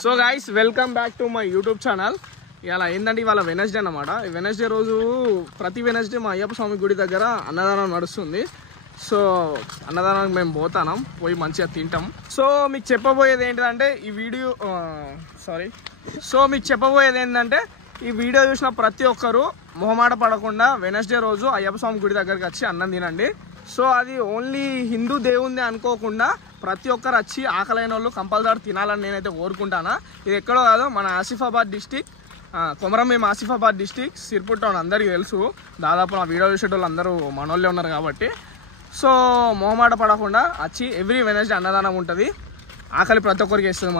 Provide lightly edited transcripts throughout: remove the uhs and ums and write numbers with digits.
So guys welcome back to my YouTube channel. ఇలా ఏంటంటే ఇవాళ వెనస్డే అన్నమాట. ఈ వెనస్డే రోజు ప్రతి వెనస్డే మా అయ్యప్ప స్వామి గుడి దగ్గర అన్నదానం నడుస్తుంది. సో అన్నదానానికి మేము పోతాం, పోయి మంచిగా తింటాం. సో మీకు చెప్పబోయేది ఏంటంటే ఈ వీడియో ఈ వీడియో చూసిన ప్రతి ఒక్కరు మొహమాట పడకుండా వెనస్డే రోజు అయ్యప్ప స్వామి గుడి దగ్గరికి వచ్చి అన్నం తినండి. సో అది ఓన్లీ హిందూ దేవుంది అనుకోకుండా ప్రతి ఒక్కరు వచ్చి ఆకలైన వాళ్ళు కంపల్సరీ తినాలని నేనైతే కోరుకుంటాను. ఇది ఎక్కడో కాదు, మన Asifabad district, Komarambheem Asifabad district, Sirpur town అందరికీ తెలుసు. దాదాపు నా వీడియో చూసేటోళ్ళు అందరూ మనోళ్ళే ఉన్నారు కాబట్టి. సో మొహమాట పడకుండా వచ్చి ఎవ్రీ వెనస్డే అన్నదానం ఉంటుంది. ఆకలి ప్రతి ఒక్కరికి వేస్తుంది.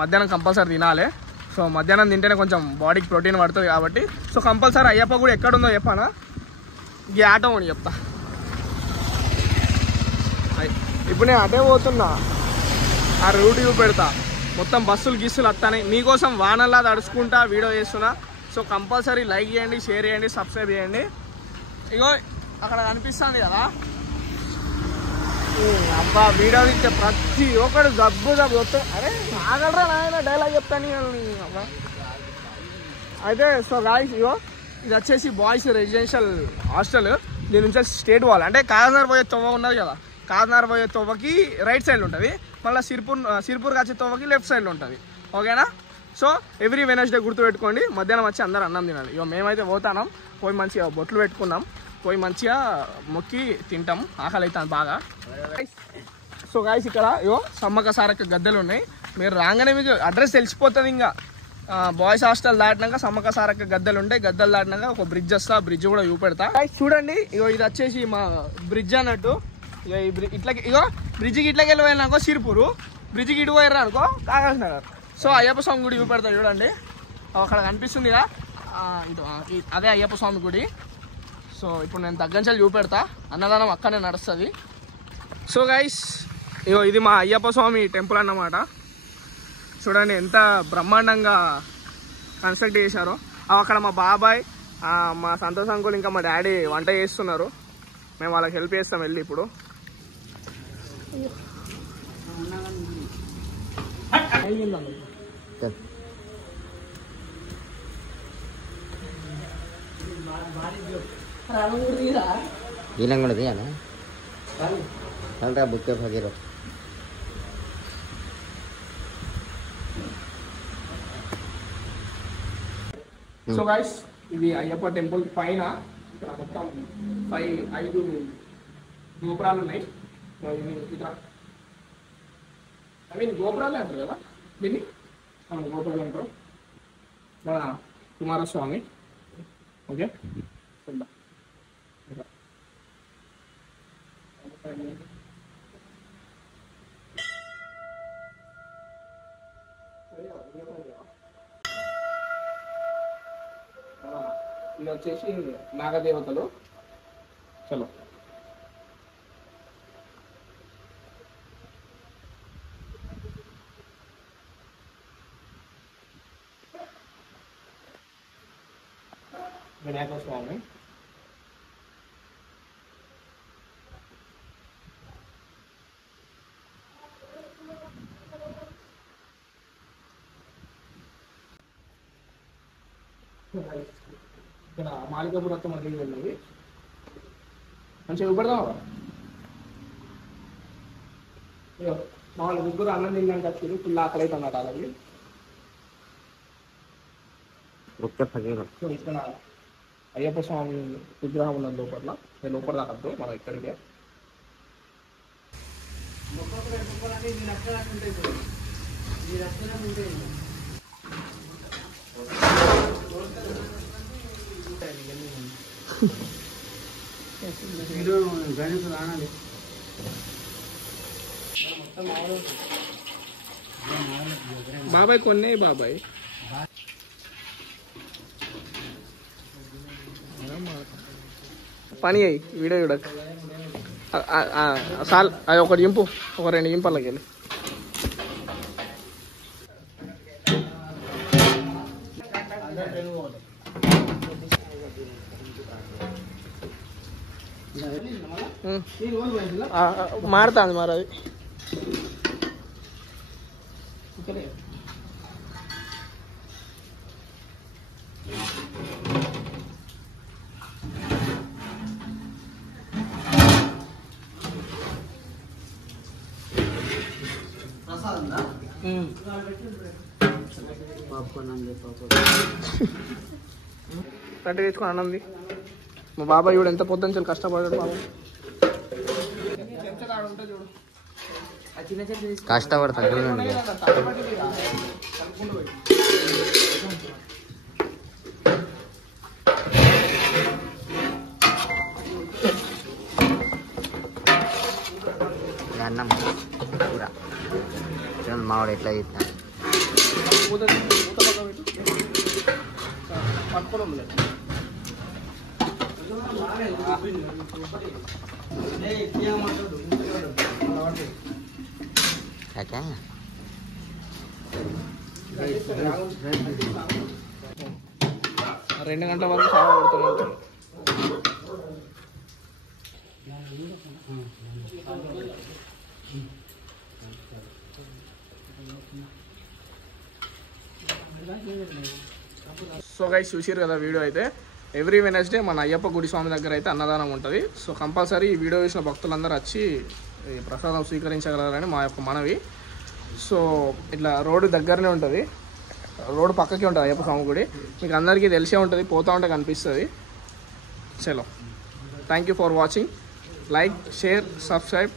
మధ్యాహ్నం కంపల్సరీ తినాలి. సో మధ్యాహ్నం తింటేనే కొంచెం బాడీకి ప్రోటీన్ పడుతుంది కాబట్టి. సో కంపల్సరీ అయ్యప్ప కూడా ఎక్కడుందో చెప్పానా, ఈ ఆటో అని చెప్తా. ఇప్పుడు నేను అటే పోతున్నా, ఆ రూట్ పెడతా, మొత్తం బస్సులు గిస్సులు వస్తాయి. మీకోసం వానల్లా తడుచుకుంటా వీడియో చేస్తున్నా. సో కంపల్సరీ లైక్ చేయండి, షేర్ చేయండి, సబ్స్క్రైబ్ చేయండి. ఇగో అక్కడ కనిపిస్తుంది కదా, అబ్బా వీడియో ఇచ్చే ప్రతి ఒక్కడు జబ్బు వస్తే అరే ఆగలరా నాయన డైలాగ్ చెప్తాను అబ్బా. అయితే సో గాయ్స్ ఇగో ఇది వచ్చేసి బాయ్స్ రెసిడెన్షియల్ హాస్టల్. దీని నుంచి స్టేట్ వాల్ అంటే కాకినాడ పోయే తొవ్వ ఉన్నది కదా, కాకినాడ పోయే తొవ్వకి రైట్ సైడ్ ఉంటుంది, మళ్ళీ సిర్పూర్కి వచ్చే తొవ్వకి లెఫ్ట్ సైడ్లో ఉంటుంది. ఓకేనా? సో ఎవ్రీ వెనస్డే గుర్తుపెట్టుకోండి, మధ్యాహ్నం వచ్చి అందరూ అన్నం తినాలి. ఇక మేమైతే పోతాం, పోయి మంచిగా బొట్లు పెట్టుకున్నాం, పోయి మంచిగా మొక్కి తింటాం. ఆకలి అవుతాను బాగా. సో గాయ్స్ ఇక్కడ ఇగో సమ్మక్క సారక్క గద్దెలు ఉన్నాయి. మీరు రాగానే మీకు అడ్రస్ తెలిసిపోతుంది. ఇంకా బాయ్స్ హాస్టల్ దాటినాక సమ్మక్క సారక్క గద్దెలు ఉంటాయి. గద్దెలు దాటినాక ఒక బ్రిడ్జ్ వస్తా, బ్రిడ్జ్ కూడా చూపెడతా. చూడండి ఇగో ఇది వచ్చేసి మా బ్రిడ్జ్ అన్నట్టు. ఇక ఈ ఇగో బ్రిడ్జికి ఇట్లకి వెళ్ళిపోయినాకో సిర్పూరు, బ్రిడ్జికి ఇటు పోయారు అనుకో కాకాజ్ నగర్. సో అయ్యప్ప స్వామి గుడి చూపెడతా చూడండి, అక్కడ కనిపిస్తుంది కదా, అదే అయ్యప్ప స్వామి గుడి. సో ఇప్పుడు నేను దగ్గంచెలు చూపెడతా, అన్నదానం అక్కడనే నడుస్తుంది. సో గైస్ ఇగో ఇది మా అయ్యప్ప స్వామి టెంపుల్ అన్నమాట. చూడండి ఎంత బ్రహ్మాండంగా కన్స్ట్రక్ట్ చేశారో. అక్కడ మా బాబాయ్, మా సంతోష్ అంకుల్ ఇంకా మా డాడీ వంట చేస్తున్నారు. మేము వాళ్ళకి హెల్ప్ చేస్తాం వెళ్ళి. ఇప్పుడు సో గైస్ ఇది అయ్యప్ప టెంపుల్ పైన ఇక్కడ మొత్తం 5 గోపురాలు ఉన్నాయి. ఇట్లా గోపురాలే అంటారు కదా దీన్ని, గోపురాలు అంటారు. మన కుమారస్వామి. ఓకే ఇది వచ్చేసి నాగదేవతలు. చలో వినాయక స్వామి. ఇక్కడ మాలికాపురత్వం అది ఉన్నది, మంచిగా చూపెడదాం. మా వాళ్ళు ముగ్గురు అన్నం తిన్నాక వచ్చి ఫుల్ ఆకలి అవుతుంది అన్నమాట. అలాగే ఇక్కడ అయ్యప్ప స్వామి విగ్రహం ఉన్నది లోపల. లోపల దాకద్దు, మనం ఇక్కడికే. బాబాయ్ కొన్నే బాబాయ్ పని అయ్యి వీడియో చూడక సాల్ అది ఒకటి ఇంపు, ఒక 2 ఇంపర్లకి వెళ్ళి. మారుతుంది మరి అది. కట్టి తెచ్చుకొని అన్నంది మా బాబాయ్ చూడు ఎంత పొద్దున కష్టపడ్డాడు బాబు కష్టపడతాడు అన్నం కూర మావాడు ఎట్లా చేస్తాను क्या 2 గంటల వరకు చాలా పడుతున్నాడు సో గైస్ చూసారు కదా వీడియో అయితే ఎవ్రీ వెనస్డే మన అయ్యప్ప గుడి స్వామి దగ్గర అయితే అన్నదానం ఉంటుంది సో కంపల్సరీ ఈ వీడియో చూసిన భక్తులందరూ వచ్చి ప్రసాదం స్వీకరించగలరని మా యొక్క మనవి సో ఇట్లా రోడ్డు దగ్గరనే ఉంటుంది రోడ్డు పక్కకే ఉంటుంది అయ్యప్ప స్వామి గుడి మీకు అందరికీ తెలిసే ఉంటుంది పోతూ ఉంటే కనిపిస్తుంది చలో thank you for watching like share subscribe